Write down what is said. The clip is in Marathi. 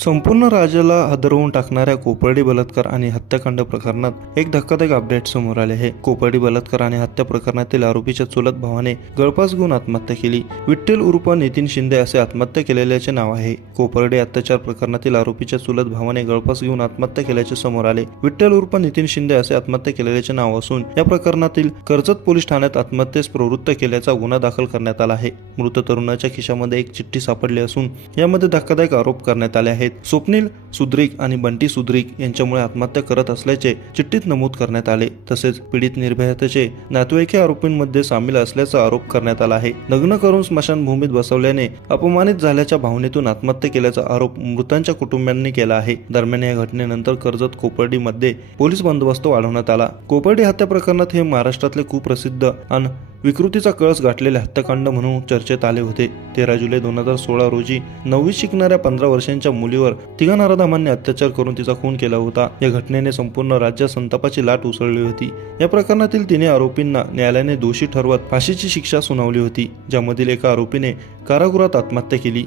संपूर्ण राज्याला हादरवून टाकणाऱ्या कोपर्डी बलात्कार आणि हत्याकांड प्रकरणात एक धक्कादायक अपडेट समोर आले आहे। कोपर्डी बलात्कार आणि हत्या प्रकरणातील आरोपीच्या चुलत भावाने गळफास घेऊन आत्महत्या केली। विठ्ठल उर्फ नितीन शिंदे असे आत्महत्या केलेल्याचे नाव आहे। कोपर्डी अत्याचार प्रकरणातील आरोपीच्या चुलत भावाने गळफास घेऊन आत्महत्या केल्याचे समोर आले। विठ्ठल उर्फ नितीन शिंदे असे आत्महत्या केलेल्याचे नाव असून या प्रकरणातील कर्जत पोलीस ठाण्यात आत्महत्येस प्रवृत्त केल्याचा गुन्हा दाखल करण्यात आला आहे। मृत तरुणाच्या खिशामध्ये एक चिठ्ठी सापडली असून यामध्ये धक्कादायक आरोप करण्यात आले आहेत। स्वप्नील सुद्रिक आणि बंटी सुद्रिक यांच्यामुळे आत्महत्या करत असल्याचे चिठ्ठीत नमूद करण्यात आले। तसेच पीडित निर्भयाचे नातेवाईक आरोपींमध्ये सामील असल्याचा आरोप करण्यात आला आहे। लग्न करून स्मशानभूमीत बसवल्याने अपमानित झाल्याच्या भावनेतून आत्महत्या केल्याचा आरोप मृतांच्या कुटुंबियांनी केला आहे। दरम्यान या घटनेनंतर कर्जत कोपर्डीमध्ये पोलीस बंदोबस्त वाढवण्यात आला। कोपर्डी हत्या प्रकरणात हे महाराष्ट्रातले कुप्रसिद्ध आणि विकृतीचा कळस गाठलेले हत्याकांड म्हणून चर्चेत आले होते। 13 जुलै 2016 रोजी 9वीत शिकणाऱ्या 15 वर्षांच्या मुलीवर तिघा नराधमांनी अत्याचार करून तिचा खून केला होता। या घटनेने संपूर्ण राज्यात संतापाची लाट उसळली होती। या प्रकरणातील 3 आरोपींना न्यायालयाने दोषी ठरवत फाशीची शिक्षा सुनावली होती, ज्यामधील एका आरोपीने कारागृहात आत्महत्या केली।